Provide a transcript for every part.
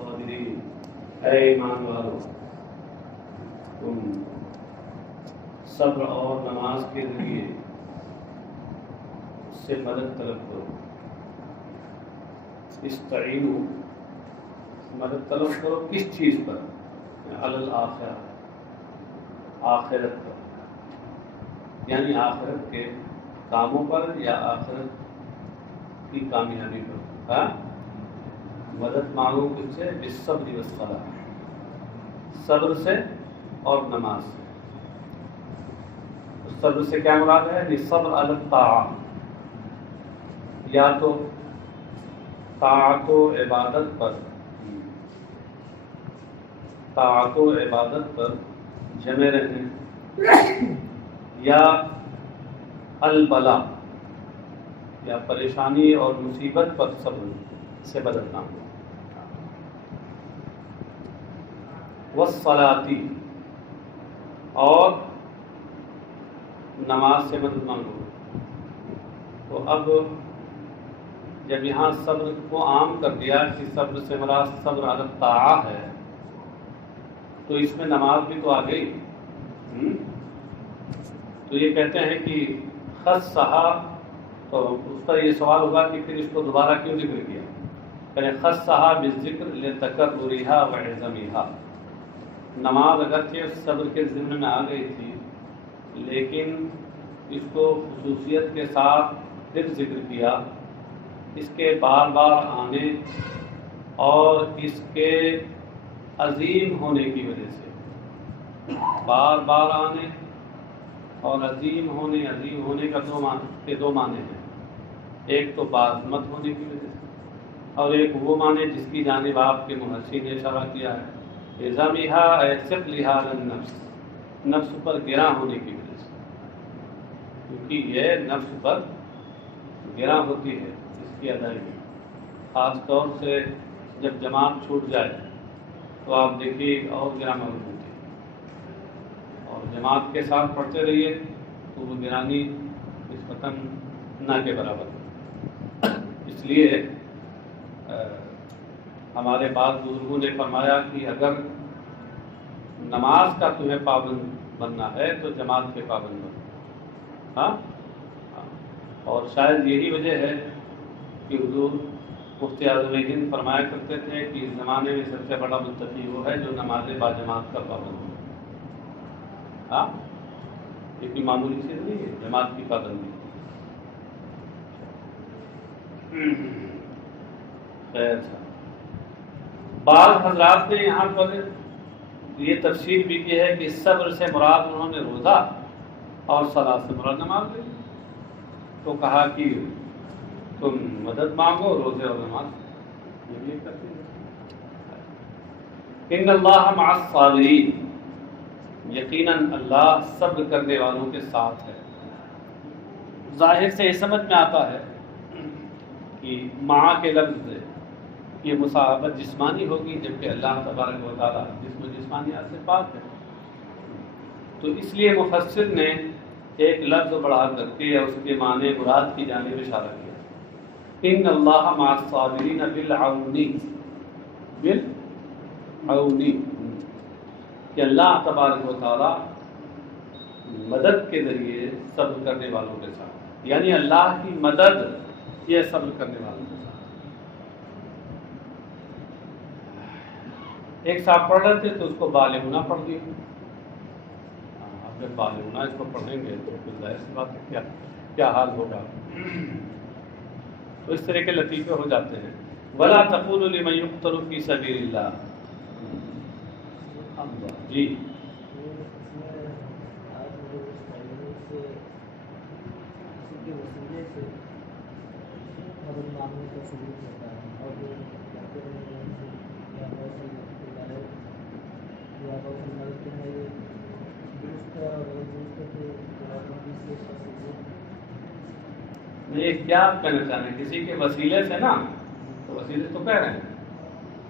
الصابرین، اے ایمان والو تم صبر اور نماز کے ذریعے اس سے مدد طلب کرو. استعینوا، مدد طلب کرو کس چیز پر؟ علی الآخرہ، آخرت پر، یعنی آخرت کے کاموں پر یا آخرت کی کامیابی پر. ہاں، مدد مانگو کس سے؟ بالصبر والصلاۃ، صبر سے اور نماز سے. صبر سے کیا مراد ہے؟ صبر علی الطاعہ، یا تو طاعت و عبادت پر، طاعت و عبادت پر جمے رہیں، یا البلا، یا پریشانی اور مصیبت پر صبر سے مدد مانگو. والصلاۃ، اور نماز سے مدد مانگو. تو اب جب یہاں صبر کو عام کر دیا کہ صبر سے مراد صبر علی الطاعہ ہے، تو اس میں نماز بھی تو آ گئی. تو یہ کہتے ہیں کہ خصھا، تو اس کا یہ سوال ہوگا کہ پھر اس کو دوبارہ کیوں ذکر کیا؟ پہلے خصھا بالذکر لتکررھا وعظمھا. نماز اگرچہ صبر کے ضمن میں آ گئی تھی، لیکن اس کو خصوصیت کے ساتھ پھر ذکر کیا، اس کے بار بار آنے اور اس کے عظیم ہونے کی وجہ سے. بار بار آنے اور عظیم ہونے کا دو معنی ہیں. ایک تو بازمت ہونے کی وجہ سے، اور ایک وہ معنی جس کی جانب آپ کے محشی نے اشارہ کیا ہے، عظمھا اے ثقلھا علی النفس، نفس پر گراں ہونے کی وجہ سے. کیونکہ یہ نفس پر گراں ہوتی ہے اس کی ادائیگی، خاص طور سے جب جماعت چھوٹ جائے تو آپ دیکھیے اور گراں معلوم ہوتی ہے، اور جماعت کے ساتھ پڑھتے رہیے تو وہ گرانی نسبتاً نہ کے برابر ہے. اس لیے ہمارے بعض بزرگوں نے فرمایا کہ اگر نماز کا تمہیں پابند بننا ہے تو جماعت کے پابند بنو. ہاں، اور شاید یہی وجہ ہے کہ حضور مفتی اعظم ہند فرمایا کرتے تھے کہ اس زمانے میں سب سے بڑا متقی وہ ہے جو نماز با جماعت کا پابند ہو. ہاں، یہ کوئی معمولی چیز نہیں ہے جماعت کی پابندی. خیر، بعض حضرات نے یہاں پر یہ تفسیر بھی کی ہے کہ صبر سے مراد انہوں نے روزہ اور صلاۃ سے مراد نماز لی. تو کہا کہ تم مدد مانگو روزے اور نماز. یہ کرتے ہیں. ان اللہ مع الصابرین، یقیناً اللہ صبر کرنے والوں کے ساتھ ہے. ظاہر سے یہ سمجھ میں آتا ہے کہ مع کے لفظ سے یہ مصاحبت جسمانی ہوگی، جبکہ اللہ تبارک و تعالیٰ جسم و جسمانیات سے پاک ہے. تو اس لیے مفسر نے ایک لفظ بڑھا کر کے اس کے معنی مراد کی جانب اشارہ کیا. ان اللہ مع الصابرین بالعون، کہ اللہ تبارک و تعالیٰ مدد کے ذریعے صبر کرنے والوں کے ساتھ، یعنی اللہ کی مدد یہ صبر کرنے والوں کے ساتھ. ایک صاحب پڑھ رہے تھے تو اس کو بالغنا پڑھ دیا. اگر بالغنا اس کو پڑھیں گے تو پھر ظاہر سی بات ہے کیا حال ہوگا. تو اس طرح کے لطیفے ہو جاتے ہیں. ولا تقولوا لمن يقتل في سبيل الله. جی یہ کیا آپ کہنا چاہ رہے ہیں؟ کسی کے وسیلے سے نا، تو وسیلے تو کہہ رہے ہیں،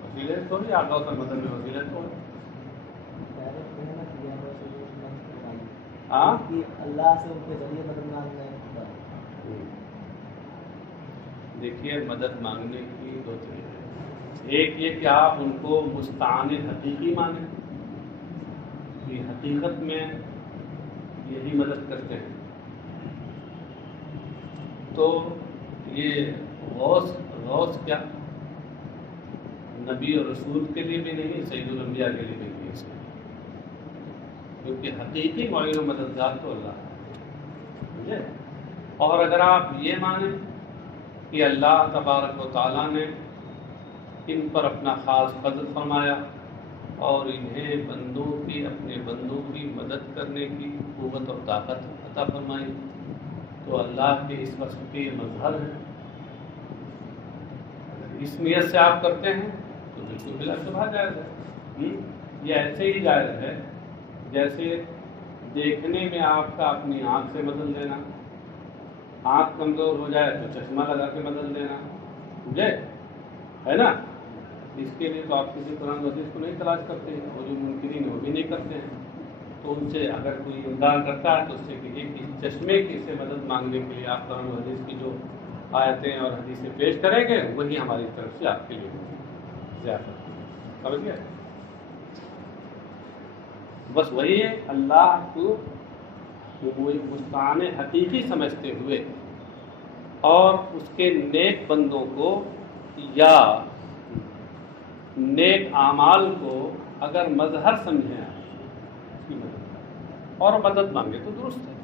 وسیلے تو نہیں آگا ہوتا مدد میں، وسیلے تو ہاں اللہ سے ان کے ذریعے مدد مانگنا ہے. دیکھیے مدد مانگنے کی دو طریقے. ایک یہ کہ آپ ان کو مستعان حقیقی مانیں کہ حقیقت میں یہی مدد کرتے ہیں. تو یہ غوث کیا نبی اور رسول کے لیے بھی نہیں، سید الانبیاء کے لیے بھی نہیں، اس میں کیونکہ حقیقی معین و مددگار تو اللہ ہے. اور اگر آپ یہ مانیں کہ اللہ تبارک و تعالیٰ نے ان پر اپنا خاص فضل فرمایا اور انہیں اپنے بندوں کی مدد کرنے کی قوت اور طاقت عطا فرمائی، تو اللہ کے اس وصف کے یہ مظہر ہے. اگر اس نیت سے آپ کرتے ہیں تو بالکل بلا شبہ جائز ہے. یہ ایسے ہی جائز ہے جیسے دیکھنے میں آپ کا اپنی آنکھ سے بدل دینا، آنکھ کمزور ہو جائے تو چشمہ لگا کے بدل دینا، سمجھے ہے نا. اس کے لیے تو آپ کسی قرآن حدیث کو نہیں تلاش کرتے ہیں، وہ جو منکرین وہ بھی نہیں کرتے ہیں. تو ان سے اگر کوئی امداد کرتا ہے تو اس سے کہیے کہ چشمے کی سے مدد مانگنے کے لیے آپ قرآن حدیث کی جو آیتیں اور حدیثیں پیش کریں گے وہی ہماری طرف سے آپ کے لیے زیادہ سمجھ گئے. بس وہی ہے اللہ کو مستعان حقیقی سمجھتے ہوئے اور اس کے نیک بندوں کو یا نیک اعمال کو اگر مظہر سمجھیں اس کی مدد اور مدد مانگے تو درست ہے.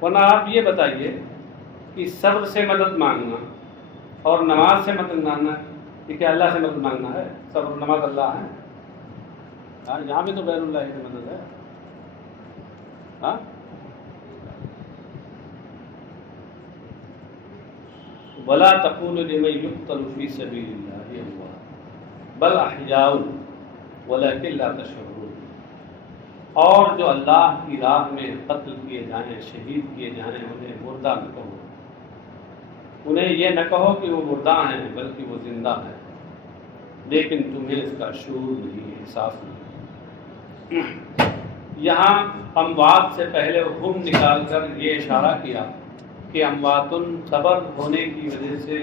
ورنہ آپ یہ بتائیے کہ صبر سے مدد مانگنا اور نماز سے مدد مانگنا یہ کیا اللہ سے مدد مانگنا ہے؟ صبر و نماز اللہ ہے. ہاں یہاں بھی تو غیر اللہ کی مدد ہے. ہاں وَلَا تَقُولُوا لِمَن يُقْتَلُ فِي سَبِيلِ اللَّهِ أَمْوَاتٌ بَلْ أَحْيَاءٌ وَلَكِنْ لَا تَشْعُرُونَ. اور جو اللہ کی راہ میں قتل کیے جائیں، شہید کیے جائیں، انہیں مردہ نہ کہو. انہیں یہ نہ کہو کہ وہ مردہ ہیں بلکہ وہ زندہ ہیں، لیکن تمہیں اس کا شعور نہیں، احساس نہیں. یہاں اموات سے پہلے ہم نکال کر یہ اشارہ کیا کہ امواتن خبر ہونے کی وجہ سے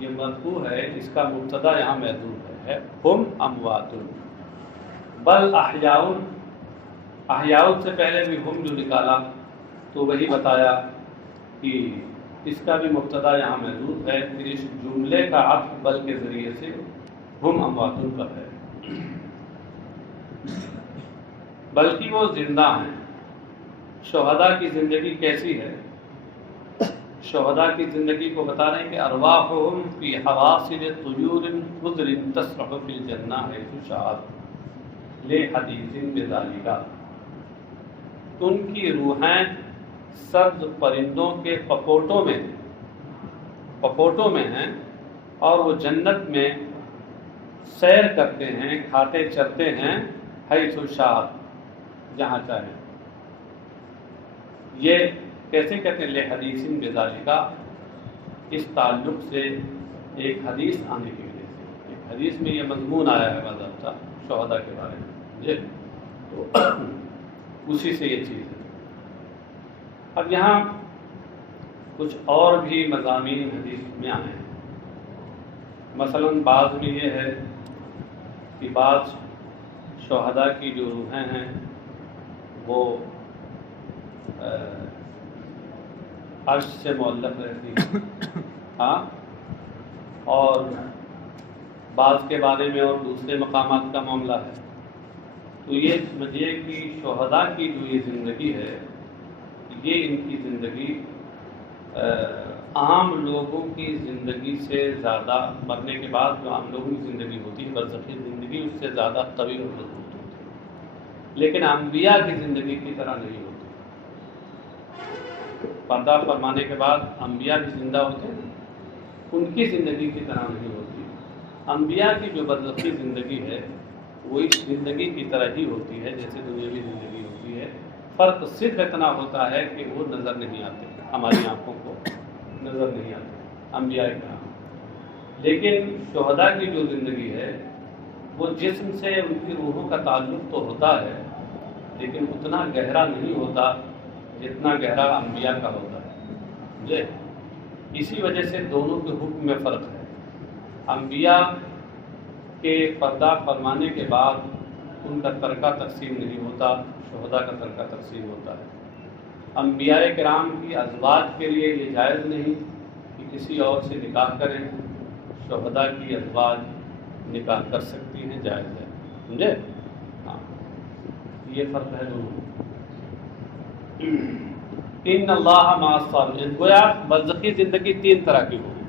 یہ مرفوع ہے، اس کا مبتدا یہاں محذوف ہے. ہم امواتن بل احیاؤن، احیاؤن سے پہلے بھی ہم جو نکالا تو وہی بتایا کہ اس کا بھی مبتدا یہاں محذوف ہے. پھر اس جملے کا عطف بل کے ذریعے سے ہم امواتن پر ہے، بلکہ وہ زندہ ہیں. شہداء کی زندگی کیسی ہے؟ شہداء کی زندگی کو بتا رہے ہیں کہ ارواحهم فی حواصل طیور خضر تسرح فی الجنہ حیث شاءت لحدیث بذالک. ان کی روحیں سبز پرندوں کے پپوٹوں میں ہیں اور وہ جنت میں سیر کرتے ہیں، کھاتے چرتے ہیں، حیث شاءت جہاں چاہیں. یہ کیسے کہتے ہیں؟ لحدیث بذالک، اس تعلق سے ایک حدیث آنے کی وجہ سے. ایک حدیث میں یہ مضمون آیا ہے باضابطہ شہداء کے بارے میں، تو اسی سے یہ چیز ہے. اب یہاں کچھ اور بھی مضامین حدیث میں آئے ہیں. مثلا بعض میں یہ ہے کہ بعض شہداء کی جو روحیں ہیں وہ عرش سے معلق رہتی ہیں. ہاں، اور بعض کے بارے میں اور دوسرے مقامات کا معاملہ ہے. تو یہ سمجھیے کہ شہداء کی جو یہ زندگی ہے یہ ان کی زندگی عام لوگوں کی زندگی سے زیادہ، مرنے کے بعد جو عام لوگوں کی زندگی ہوتی ہے برزخی زندگی، اس سے زیادہ طویل اور مضبوط ہوتی ہے. لیکن انبیاء کی زندگی کی طرح نہیں ہوتی. پردہ فرمانے کے بعد انبیاء بھی زندہ ہوتے ہیں، ان کی زندگی کی طرح نہیں ہوتی. انبیاء کی جو برزخی زندگی ہے وہ اس زندگی کی طرح ہی ہوتی ہے جیسے دنیاوی زندگی ہوتی ہے. فرق صرف اتنا ہوتا ہے کہ وہ نظر نہیں آتے، ہماری آنکھوں کو نظر نہیں آتے انبیاء کا. لیکن شہداء کی جو زندگی ہے وہ جسم سے ان کی روحوں کا تعلق تو ہوتا ہے لیکن اتنا گہرا نہیں ہوتا جتنا گہرا انبیاء کا ہوتا ہے. سمجھے؟ اسی وجہ سے دونوں کے حکم میں فرق ہے. انبیاء کہ پردہ فرمانے کے بعد ان کا ترکہ تقسیم نہیں ہوتا، شہداء کا ترکہ تقسیم ہوتا ہے۔ انبیاء کرام کی ازواج کے لیے یہ جائز نہیں کہ کسی اور سے نکاح کریں، شہداء کی ازواج نکاح کر سکتی ہیں، جائز ہے، سمجھے؟ ہاں، یہ فرق ہے دونوں۔ ان اللہ مع الصابرین، گویا برزخی زندگی تین طرح کی ہوگی،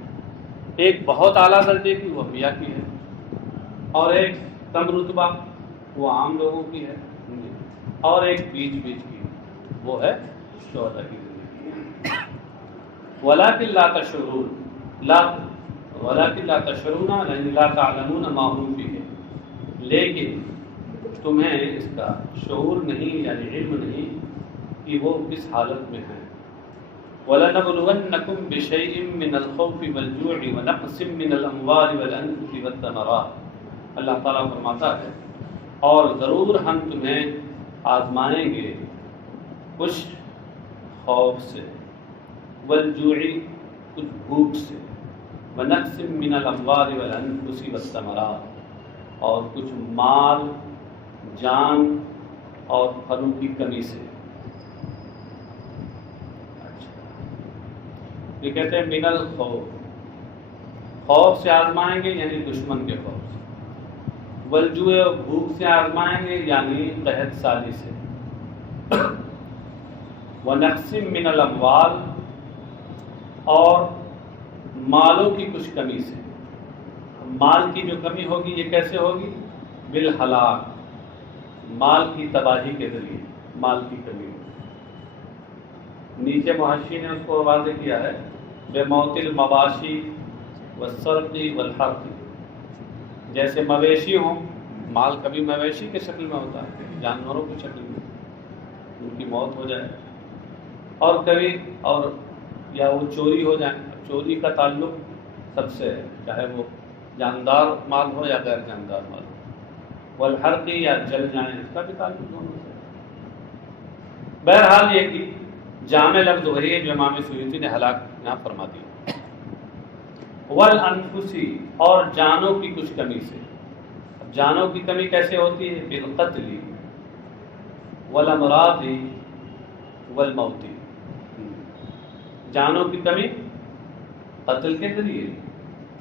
ایک بہت اعلیٰ درجے کی وہ انبیاء کی ہے، اور ایک کم رتبہ وہ عام لوگوں کی ہے، اور ایک بیچ بیچ کی وہ ہے شہداء کی زندگی۔ وَلَٰكِن لَا تَشْعُرُونَ، وَلَٰكِن لَا تَشْعُرُونَ یعنی لا تعلمون ما هم فیہ، لیکن تمہیں اس کا شعور نہیں یعنی علم نہیں کہ وہ کس حالت میں ہیں۔ وَلَنَبْلُوَنَّكُمْ بِشَيْءٍ مِّنَ الْخَوْفِ وَالْجُوعِ وَنَقْصٍ مِّنَ الْأَمْوَالِ وَالْأَنفُسِ وَالثَّمَرَاتِ، اللہ تعالیٰ فرماتا ہے اور ضرور ہم تمہیں آزمائیں گے کچھ خوف سے، والجوعی کچھ بھوک سے، ونقص من الاموال والانفس والثمرات اور کچھ مال، جان اور پھلوں کی کمی سے۔ یہ کہتے ہیں من الخوف، خوف سے آزمائیں گے یعنی دشمن کے خوف سے، والجوع بھوک سے آزمائیں گے یعنی قحط سالی سے، ونقص من الاموال اور مالوں کی کچھ کمی سے۔ مال کی جو کمی ہوگی یہ کیسے ہوگی؟ بالہلاک، مال کی تباہی کے ذریعے مال کی کمی ہوگی۔ نیچے محشی نے اس کو واضح کیا ہے، بموت المواشی والسرق والحرق، جیسے مویشی ہوں، مال کبھی مویشی کے شکل میں ہوتا ہے، جانوروں کی شکل میں، ان کی موت ہو جائے، اور کبھی اور یا وہ چوری ہو جائے۔ چوری کا تعلق سب سے ہے، چاہے وہ جاندار مال ہو یا غیر جاندار مال ہو، والحرق یا جل جائیں، اس کا بھی تعلق دونوں سے۔ بہرحال یہ کہ جامع لفظ وہی ہے جو امام سیوطی نے ہلاک یہاں فرما دیا۔ والانفسی اور جانوں کی کچھ کمی سے۔ اب جانوں کی کمی کیسے ہوتی ہے؟ بالقتل والامراض والموت، جانوں کی کمی قتل کے ذریعے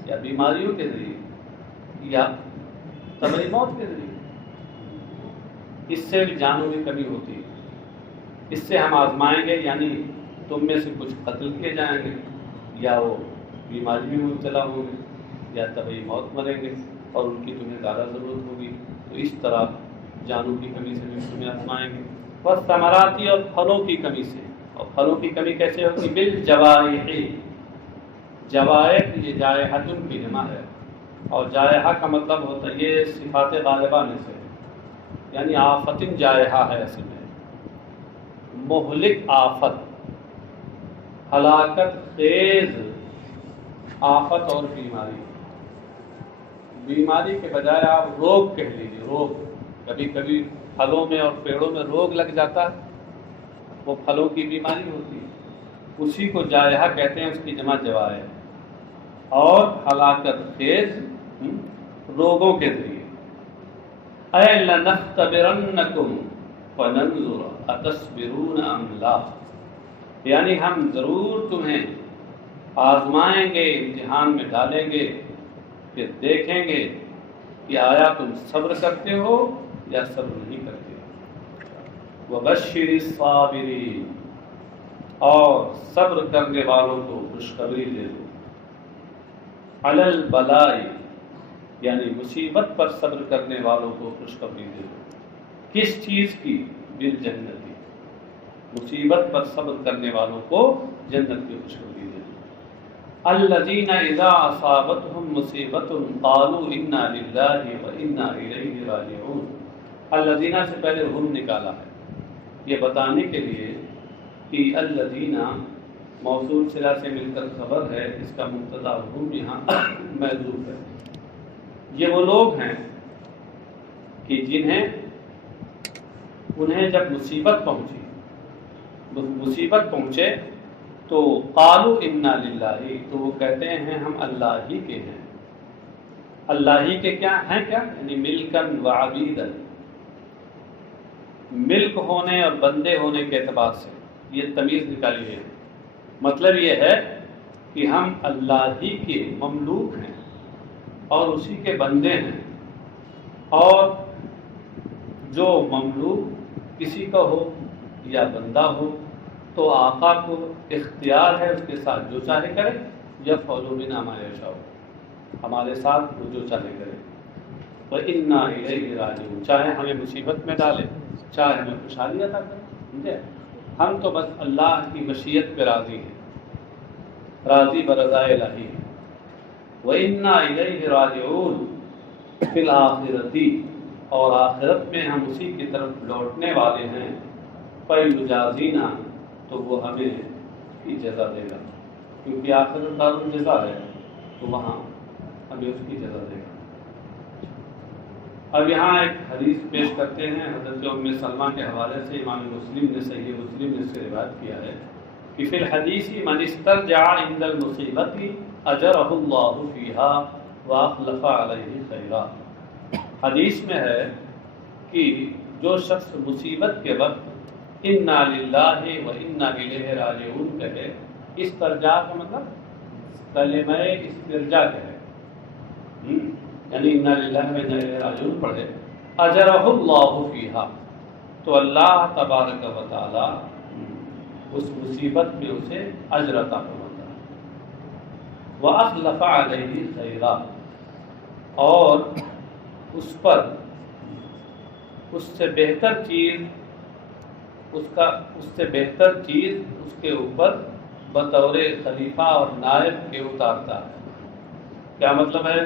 یا بیماریوں کے ذریعے یا طبعی موت کے ذریعے، اس سے بھی جانوں کی کمی ہوتی ہے۔ اس سے ہم آزمائیں گے یعنی تم میں سے کچھ قتل کیے جائیں گے، یا وہ بیماریوں میں مبتلا ہوں گے، یا طبعی موت مریں گے، اور ان کی تمہیں زیادہ ضرورت ہوگی، تو اس طرح جانوں کی کمی سے بھی تمہیں آزمائیں گے۔ بس ثمراتی اور پھلوں کی کمی سے، اور پھلوں کی کمی کیسے ہوگی؟ بالجوائح، جوائح یہ جائحۃ کی جمع ہے، اور جائحہ کا مطلب ہوتا ہے یہ صفات غالبہ میں سے، یعنی آفت جائحہ ہے اصل میں، مہلک آفت، ہلاکت خیز آفت اور بیماری۔ بیماری کے بجائے آپ روگ کہہ لیجیے، روگ، کبھی کبھی پھلوں میں اور پیڑوں میں روگ لگ جاتا ہے، وہ پھلوں کی بیماری ہوتی ہے، اسی کو جائحہ کہتے ہیں، اس کی جمع جوائح، اور ہلاکت خیز روگوں کے ذریعے۔ اے لنختبرنکم فننظر اتصبرون ام لا، یعنی ہم ضرور تمہیں آزمائیں گے، امتحان میں ڈالیں گے، پھر دیکھیں گے کہ آیا تم صبر کرتے ہو یا صبر نہیں کرتے ہو۔ وبشر الصابرین، اور صبر کرنے والوں کو خوشخبری دے دو۔ علی البلاء، یعنی مصیبت پر صبر کرنے والوں کو خوشخبری دے دو۔ کس چیز کی؟ بالجنت، مصیبت پر صبر کرنے والوں کو جنت کی خوشخبری دے دو۔ الذین اذا اصابتهم مصیبت قالوا انا للہ وانا الیہ راجعون، الذین سے پہلے ہم نکالا ہے یہ بتانے کے لیے کہ الذین موصول صلہ سے مل کر خبر ہے، اس کا مبتدا ہم یہاں محذوف ہے۔ یہ وہ لوگ ہیں کہ انہیں جب مصیبت پہنچے تو قالوا انا للہ، تو وہ کہتے ہیں ہم اللہ ہی کے ہیں۔ اللہ ہی کے کیا ہیں، کیا یعنی ملکن و عبیدن، ملک ہونے اور بندے ہونے کے اعتبار سے یہ تمیز نکالی ہے۔ مطلب یہ ہے کہ ہم اللہ ہی کے مملوک ہیں اور اسی کے بندے ہیں، اور جو مملوک کسی کا ہو یا بندہ ہو تو آقا کو اختیار ہے اس کے ساتھ جو چاہے کرے، یا فعلوا بنا ما یشاء، ہمارے ساتھ وہ جو چاہے کرے۔ وَإِنَّا إِلَيْهِ رَاجِعُونَ، چاہے ہمیں مصیبت میں ڈالے، چاہے ہمیں خوشحالی عطا کرے، سمجھے؟ ہم تو بس اللہ کی مشیت پہ راضی ہیں، راضی برضا الہی ہیں۔ وَإِنَّا إِلَيْهِ رَاجِعُونَ فِي الْآخِرَةِ، اور آخرت میں ہم اسی کی طرف لوٹنے والے ہیں۔ فَيُجَازِينَا، تو وہ ہمیں اس کی جزا دے گا، کیونکہ آخرت دار الجزا ہے تو وہاں ہمیں اس کی جزا دے گا۔ اب یہاں ایک حدیث پیش کرتے ہیں حضرت ام سلمہ کے حوالے سے، امام مسلم نے صحیح مسلم نے اس سے روایت کیا ہے کہ فی الحدیث من استرجع عند المصیبت اجرہ اللہ فیہا واخلف علیہ خیرا، حدیث میں ہے کہ جو شخص مصیبت کے وقت انا للہ و انا الیہ راجعون کہے، استرجاع کا مطلب کلمہ استرجاع کہے، یعنی انا للہ و انا الیہ راجعون پڑھے، اجرہ اللہ فیہا، تو اللہ تبارک و تعالی اس مصیبت میں اسے اجر عطا فرماتا ہے۔ وَأَخْلَفَ عَلَيْهِ خَيْرًا، اور اس پر اس سے بہتر چیز اس کے اوپر بطور خلیفہ اور نائب کے اتارتا ہے۔ کیا مطلب ہے؟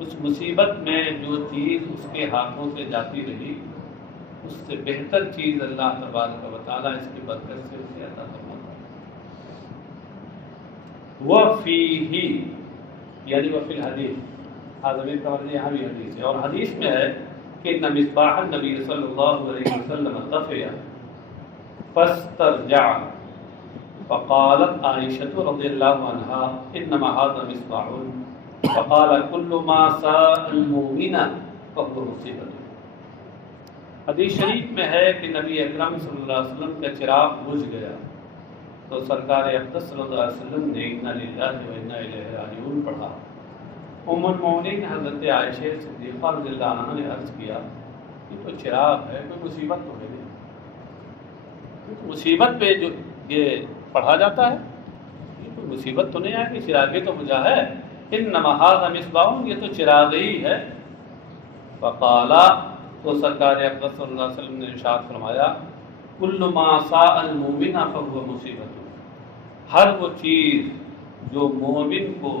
اس مصیبت میں جو چیز اس کے ہاتھوں سے جاتی رہی، اس سے بہتر چیز اللہ تبارک و تعالیٰ اس کی برکت سے اسے عطا فرماتا ہے۔ وَفِيهِ، یعنی وفی الحدیث، حاضرین کا مطلب یہاں بھی حدیث ہے، اور حدیث میں ہے کہ ان مصباح النبی صلی اللہ علیہ وسلم طفئ فاسترجع فقالت عائشة رضی اللہ عنہا انما هذا مصباح فقال كل ما ساء المؤمن فهو مصیبت۔ حدیث شریف میں ہے کہ نبی اکرم صلی اللہ علیہ وسلم کا چراغ بجھ گیا تو سرکار اقدس صلی اللہ علیہ وسلم نے انا للہ و انا الیہ راجعون پڑھا۔ ام المؤمنین حضرت عائشہ صدیقہ رضی اللہ عنہ نے عرض کیا یہ تو چراغ ہے، کوئی مصیبت تو ہے نہیں، مصیبت پہ جو یہ پڑھا جاتا ہے یہ کوئی مصیبت تو نہیں ہے کہ چراغ تو بجھا ہے، انما ھذا مصباح، یہ تو چراغ ہی ہے۔ فقالا، تو سرکار اقدس صلی اللہ علیہ وسلم نے ارشاد فرمایا کل ما ساء المؤمن فهو مصیبت، ہر وہ چیز جو مومن کو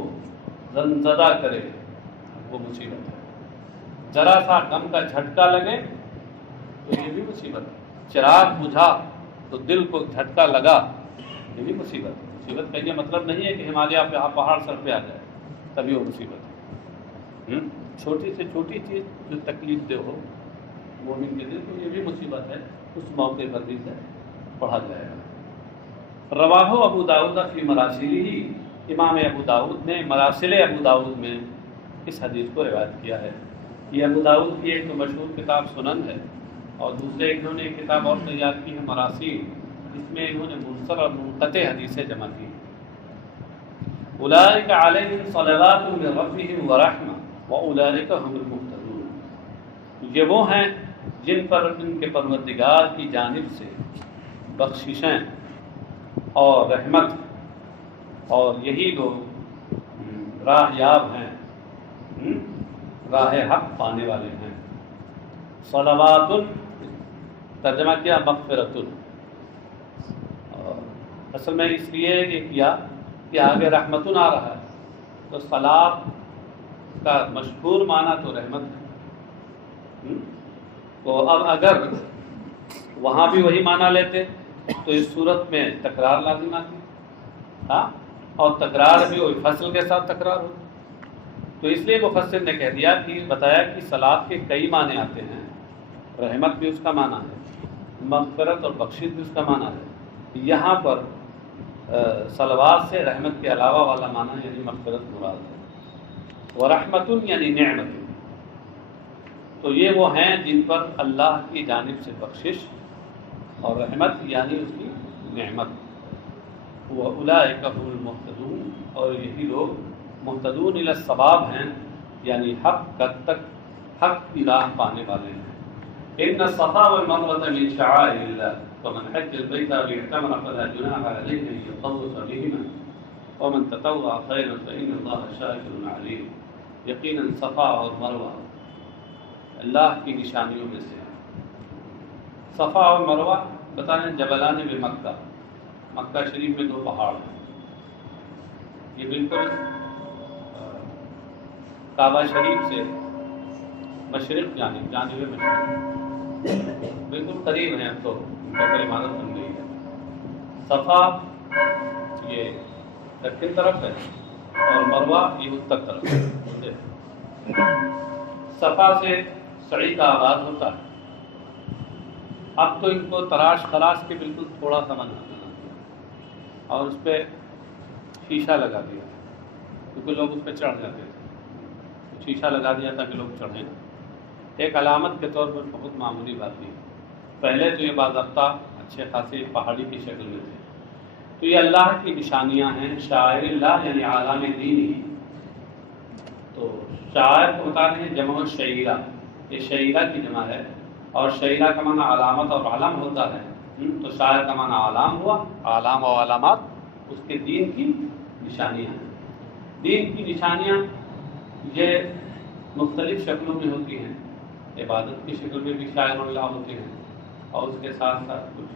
زنزدہ کرے وہ مصیبت ہے۔ ذرا سا غم کا جھٹکا لگے تو یہ بھی مصیبت ہے، چراغ بجھا تو دل کو جھٹکا لگا یہ بھی مصیبت ہے۔ مصیبت کا یہ مطلب نہیں ہے کہ ہمالیہ پہ پہاڑ سر پہ آ جائے تبھی وہ مصیبت ہے۔ چھوٹی سے چھوٹی چیز جو تکلیف دہ ہو مومن کے دل تو یہ بھی مصیبت ہے، اس موقع پر بھی سے پڑھا جائے گا۔ رواہ ابو داؤد فی مراسلہ، امام ابو داؤد نے مراسل ابو داؤد میں اس حدیث کو روایت کیا ہے۔ یہ ابو داؤد کی ایک تو مشہور کتاب سنن ہے، اور دوسرے انہوں نے ایک کتاب اور تیار کی ہے مراسیل، اس میں انہوں نے مرسل اور منقطع حدیثیں جمع کی۔ اولئک علیہم صلوات من ربہم ورحمہ واولئک هم المہتدون، یہ وہ ہیں جن پر ان کے پروردگار کی جانب سے بخششیں اور رحمت، اور یہی لوگ راہ یاب ہیں، راہ حق پانے والے ہیں۔ صلوات، ترجمہ کیا مغفرت، اصل میں اس لیے یہ کیا کہ آگے رحمتن آ رہا ہے تو صلاۃ کا مشہور معنی تو رحمت ہے، تو اب اگر وہاں بھی وہی معنی لیتے تو اس صورت میں تکرار لازم آتی، ہاں، اور تکرار بھی وہی فصل کے ساتھ تکرار ہو، تو اس لیے مفسر نے کہہ دیا کہ بتایا کہ صلاۃ کے کئی معنی آتے ہیں، رحمت بھی اس کا معنی ہے، مغفرت اور بخشش بھی اس کا معنی ہے۔ یہاں پر صلوات سے رحمت کے علاوہ والا معنی یعنی مغفرت مراد ہے۔ ورحمت یعنی نعمت، تو یہ وہ ہیں جن پر اللہ کی جانب سے بخشش، اور رحمت یعنی اس کی نعمت. وَأُولَٰئِكَ هُمُ الْمُهْتَدُونَ، اور یہی لوگ مہتدون الی الصواب ہیں، یعنی حق تک حق کی راہ پانے والے ہیں. ان الصفا والمروة من شعائر اللہ فمن حج البيت أو اعتمر فلا جناح عليه أن يطوف بهما ومن تطوع خيرا فإن الله شاكر عليم. یقیناً صفا اور مروہ اللہ کی نشانیوں میں سے ہیں. صفا اور مروہ بتانے جبلان بمکہ، مکہ شریف میں 2 پہاڑ ہیں. یہ بالکل کعبہ شریف سے مشرق جانب مشرق بالکل قریب ہیں. اب تو بہت عمارت بن گئی ہے. صفا یہ دکن طرف ہے اور مروہ یہ اتر طرف ہے. صفا سے سعی کا آغاز ہوتا ہے. اب تو ان کو تراش خراش کے بالکل تھوڑا سا بنا اور اس پہ شیشہ لگا دیا کیونکہ لوگ اس پہ چڑھ جاتے تھے. شیشہ لگا دیا تھا کہ لوگ چڑھیں. ایک علامت کے طور پر بہت معمولی بات تھی. پہلے تو یہ باضابطہ اچھے خاصے پہاڑی کی شکل میں تھے. تو یہ اللہ کی نشانیاں ہیں. شاعر اللہ یعنی عالم دین ہی. تو شاعر کو بتا رہے ہیں جمع شعیرہ، یہ شعیرہ کی جمع ہے، اور شعیرہ کا معنی علامت اور علم ہوتا ہے. تو شاعر کا معنی علام ہوا. علام و علامات اس کے دین کی نشانیاں ہیں. دین کی نشانیاں یہ مختلف شکلوں میں ہوتی ہیں. عبادت کی شکل میں بھی شاعر اللہ ہوتے ہیں، اور اس کے ساتھ ساتھ کچھ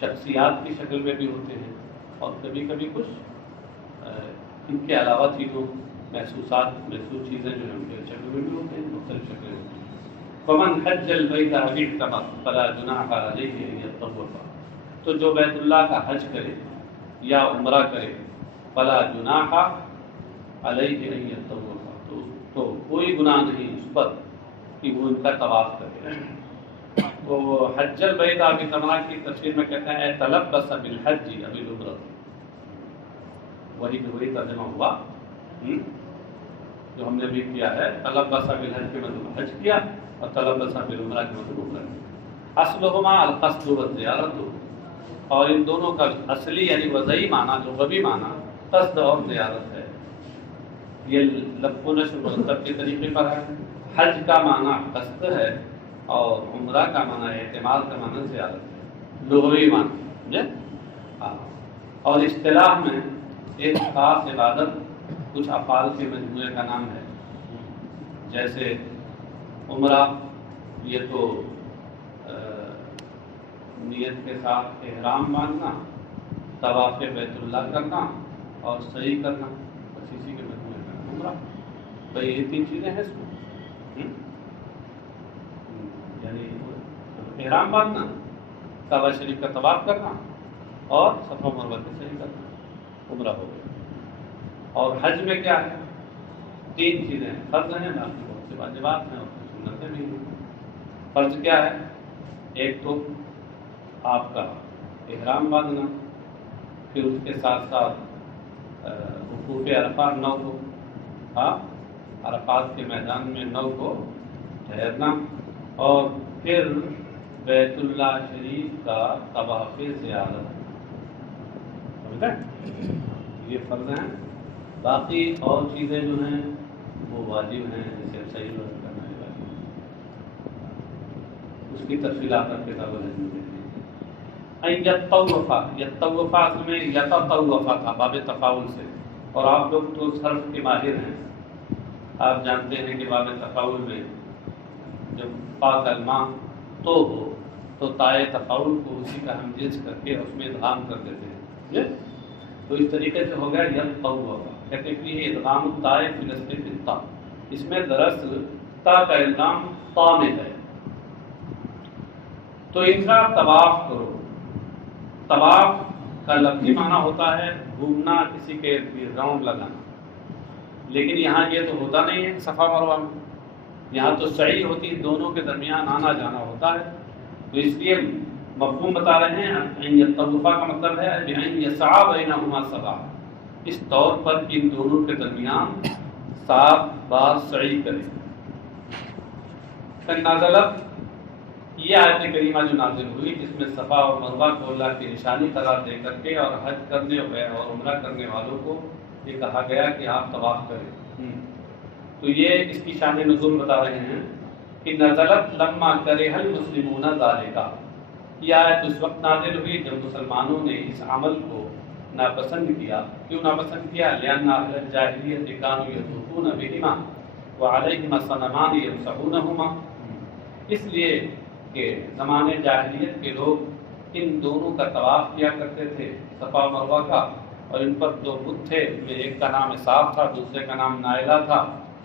شخصیات کی شکل میں بھی ہوتے ہیں، اور کبھی کبھی کچھ ان کے علاوہ چیزوں محسوس چیزیں جو ہیں ان کے شکل میں بھی ہوتے ہیں، مختلف شکلیں ہوتی ہیں. فمن حج البیت أو اعتمر فلا جناح علیہ ان یطوف، تو جو بیت اللہ کا حج کرے یا عمرہ کرے فلا جناح علیہ ان یطوف، تو کوئی گناہ نہیں اس پر کہ وہ ان کا طواف کرے. وہ حج البیت آگے تمنا کی تفسیر میں کہتے ہیں تلبس بالحج اب العمرہ، وہی ترجمہ ہوا جو ہم نے بھی کیا ہے. تلبس بالحج کے مطلب حج کیا اور تلبس بالعمرہ کے مطلب عمرہ کیا. اصلهما القصد والزیارت، اور ان دونوں کا اصلی یعنی وضعی معنی لغوی معنی قصد اور زیارت ہے. یہ لفظ و نشر مرتب کے طریقے پر ہے. حج کا معنی قصد ہے اور عمرہ کا معنی اعتماد کا معنی زیارت ہے، لغوی معنی. ہاں، اور اصطلاح میں ایک خاص عبادت کچھ افعال کے مجموعے کا نام ہے. جیسے عمرہ یہ تو نیت کے ساتھ احرام باندھنا، طواف بیت اللہ کرنا اور سعی کرنا، بس اسی کے مجموعے کا نام عمرہ. بھائی یہ 3 چیزیں ہیں اس میں، یعنی احرام باندھنا، کعبہ شریف کا طواف کرنا اور صفا مروہ کی سعی کرنا، عمرہ ہو گیا. اور حج میں کیا ہے؟ 3 چیزیں ہیں. فرض ہیں، باقی بہت سے واجبات ہیں اور کچھ سنتیں بھی ہیں. فرض کیا ہے؟ ایک تو آپ کا احرام باندھنا، پھر اس کے ساتھ ساتھ وقوف عرفات 9 کو، عرفات کے میدان میں 9 کو ٹھہرنا، اور پھر بیت اللہ شریف کا طواف زیارت. سمجھتے ہیں؟ یہ فرض ہیں. باقی اور چیزیں جو ہیں وہ واجب ہیں، جیسے صحیح وقت کرنا ہے، اس کی تفصیلات آپ کتاب الحج میں دیکھیں. یطوف اصل میں یتطوف تھا باب تفاعل سے، اور آپ لوگ تو صرف کے ماہر ہیں. آپ جانتے ہیں کہ باب تفاعل میں جب پا کلمہ تو ہو تو تائے تفاعل کو اسی کا ہم جنس کر کے اس میں ادغام کر دیتے ہیں. تو اس طریقے سے ہو گیا یطوف. کہتے ہیں کہ یہ ادغام تائے فلسطین بالتا، اس میں دراصل تا کا ادغام تا میں ہے. تو ان کا طواف کرو. طواف کا لفظی معنی ہوتا ہے گھومنا، کسی کے راؤنڈ لگانا، لیکن یہاں یہ تو ہوتا نہیں ہے. صفا مروہ میں یہاں تو سعی ہوتی ہے، دونوں کے درمیان آنا جانا ہوتا ہے. تو اس لیے مفہوم بتا رہے ہیں ان یطوف کا مطلب ہے بان یسعى بینہما سبعا، اس طور پر ان دونوں کے درمیان 7 بار سعی کرے. نازلت یہ آیت کریمہ جو نازل ہوئی جس میں صفا اور مروہ کو اللہ کی نشانی قرار دے کر کے اور حج کرنے اور عمرہ کرنے والوں کو یہ کہا گیا کہ آپ طواف کریں. تو یہ اس کی شان نزول بتا رہے ہیں کہ نزلت لما کرہ المسلمون ذالک. یہ آیت اس وقت نازل ہوئی جب مسلمانوں نے اس عمل کو ناپسند کیا. کیوں ناپسند کیا؟ لأن اہل الجاہلیۃ کانوا یطوفون بہما وعلیہما صنمان یمسحونہما. اس لیے کہ زمانے جاہلیت کے لوگ ان دونوں کا طواف کیا کرتے تھے، صفا و مروہ کا، اور ان پر 2 بت تھے، ان میں ایک کا نام اساف تھا، دوسرے کا نام نائلہ تھا.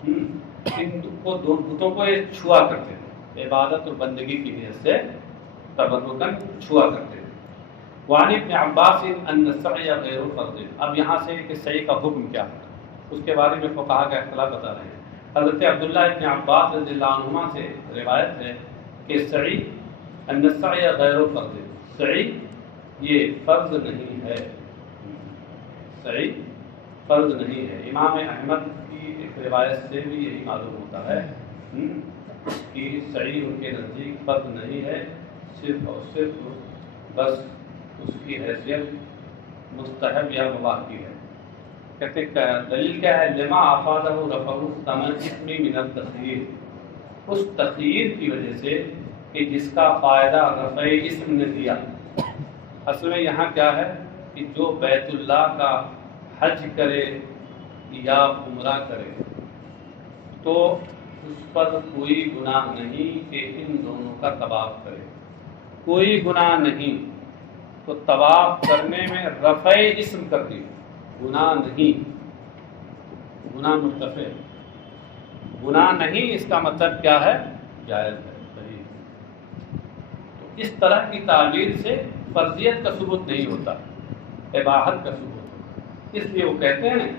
ان کو 2 بتوں کو یہ چھوا کرتے تھے، عبادت اور بندگی کی نیت سے تبرکاً چھوا کرتے تھے. وعن ابن عباس ان السعی غیر فرض. اب یہاں سے کہ سعی کا حکم کیا ہے اس کے بارے میں فقہا کا اختلاف بتا رہے ہیں. حضرت عبداللہ ابن عباس رضی اللہ عنہما سے روایت ہے کہ سعی ان السعی غیر فرض، سعی یہ فرض نہیں ہے، سعی فرض نہیں ہے. امام احمد کی ایک روایت سے بھی یہی معلوم ہوتا ہے کہ سعی ان کے نزدیک فرض نہیں ہے، صرف اور صرف بس اس کی حیثیت مستحب یا مباح کی ہے. کہتے دلیل کیا ہے؟ لما افادہ رفع الاسم من التخییر، اس تخییر کی وجہ سے کہ جس کا فائدہ رفع اسم نے دیا. اصل میں یہاں کیا ہے کہ جو بیت اللہ کا حج کرے یا عمرہ کرے تو اس پر کوئی گناہ نہیں کہ ان دونوں کا طواف کرے، کوئی گناہ نہیں. تو طواف کرنے میں رفع اسم کر دی، گناہ نہیں، گناہ مرتفع، گناہ نہیں. اس کا مطلب کیا ہے؟ جائز ہے، صحیح. تو اس طرح کی تعبیر سے فرضیت کا ثبوت نہیں ہوتا، اباحت کا ثبوت ہوتا. اس لیے وہ کہتے ہیں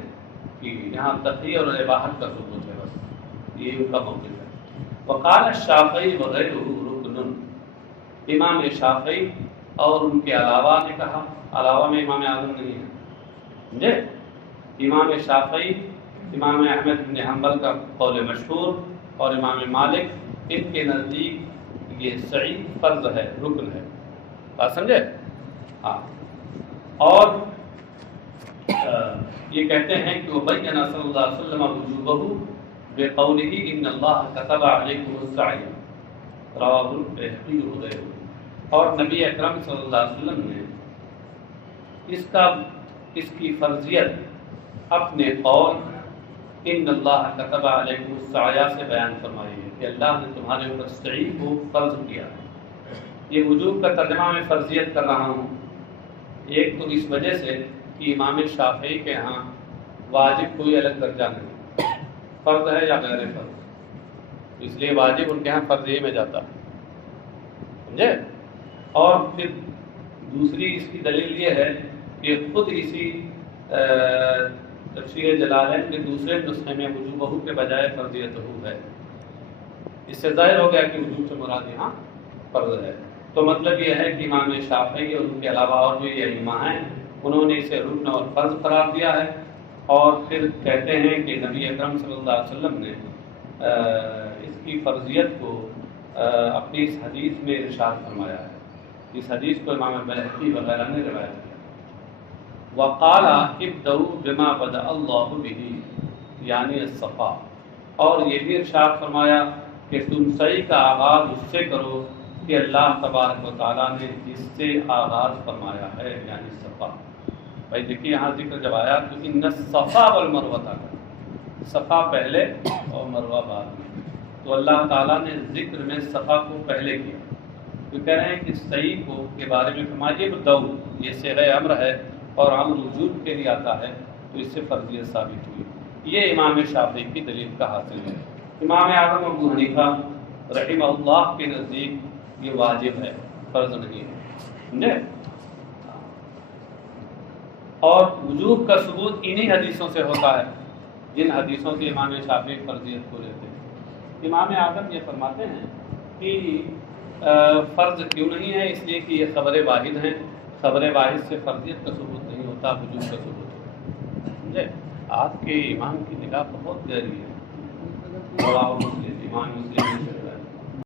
کہ یہاں تخییر اور اباحت کا ثبوت ہے، بس یہ ان کا موقف ہے. وقال الشافعی وغیرہ رکن. امام شافعی اور ان کے علاوہ نے کہا، علاوہ میں امام اعظم نہیں ہے، سمجھے؟ امام شافعی، امام احمد بن حنبل کا قول مشہور اور امام مالک، ان کے نزدیک یہ سعی فرض ہے، رکن ہے. بات سمجھے؟ ہاں. اور یہ کہتے ہیں کہ وبین صلی اللہ علیہ وسلم وجوبہ بقولہ ان اللہ كتب علیکم السعی رواہ البیہقی وغیرہ. اور نبی اکرم صلی اللہ علیہ وسلم نے اس کی فرضیت اپنے قول ان اللہ كتب علیکم السعی سے بیان فرمائی ہے کہ اللہ نے تمہارے اوپر سعی کو فرض کیا ہے. یہ وجوب کا ترجمہ میں فرضیت کر رہا ہوں، ایک تو اس وجہ سے کہ امام شافعی کے ہاں واجب کوئی الگ درجہ نہیں، فرض ہے یا غیر فرض، اس لیے واجب ان کے ہاں فرضی میں جاتا ہے، سمجھے؟ اور پھر دوسری اس کی دلیل یہ ہے کہ خود اسی تفسیر جلالین کے دوسرے نسخے میں وجوبہ کے بجائے فرضیتہ ہے. اس سے ظاہر ہو گیا کہ وجوب سے مراد یہاں فرض ہے. تو مطلب یہ ہے کہ امام شافعی اور ان کے علاوہ اور جو یہ ائمہ ہیں انہوں نے اسے رکن اور فرض قرار دیا ہے. اور پھر کہتے ہیں کہ نبی اکرم صلی اللہ علیہ وسلم نے اس کی فرضیت کو اپنی اس حدیث میں ارشاد فرمایا ہے. اس حدیث کو امام بیہقی وغیرہ نے روایت کیا. وقال ابدؤوا بما بدأ اللہ بہ یعنی الصفا. اور یہ بھی ارشاد فرمایا کہ تم سعی کا آغاز اس سے کرو کہ اللہ تبارک و تعالیٰ نے جس سے آغاز فرمایا ہے یعنی صفا. بھائی دیکھیے یہاں ذکر جب آیا تو ان الصفا والمروہ کا صفا پہلے اور مروہ بعد میں، تو اللہ تعالیٰ نے ذکر میں صفا کو پہلے کیا. تو کہہ رہے ہیں کہ صحیح کو کے بارے میں فرمایا ابدؤوا، یہ صیغہ امر ہے اور امر وجوب کے لیے آتا ہے، تو اس سے فرضیت ثابت ہوئی. یہ امام شافعی کی دلیل کا حاصل ہے. امام اعظم ابو حنیفہ رحمہ اللہ کے نزدیک یہ واجب ہے، فرض نہیں ہے، سمجھے؟ اور وجوب کا ثبوت انہی حدیثوں سے ہوتا ہے جن حدیثوں سے امام شافعی فرضیت کو لیتے ہیں. امام اعظم یہ فرماتے ہیں کہ فرض کیوں نہیں ہے؟ اس لیے کہ یہ خبر واحد ہیں، خبر واحد سے فرضیت کا ثبوت نہیں ہوتا، وجوب کا ثبوت ہوتا ہے، سمجھے؟ آپ کے امام کی نگاہ بہت گہری ہے. رواه مسلم، امام مسلم نے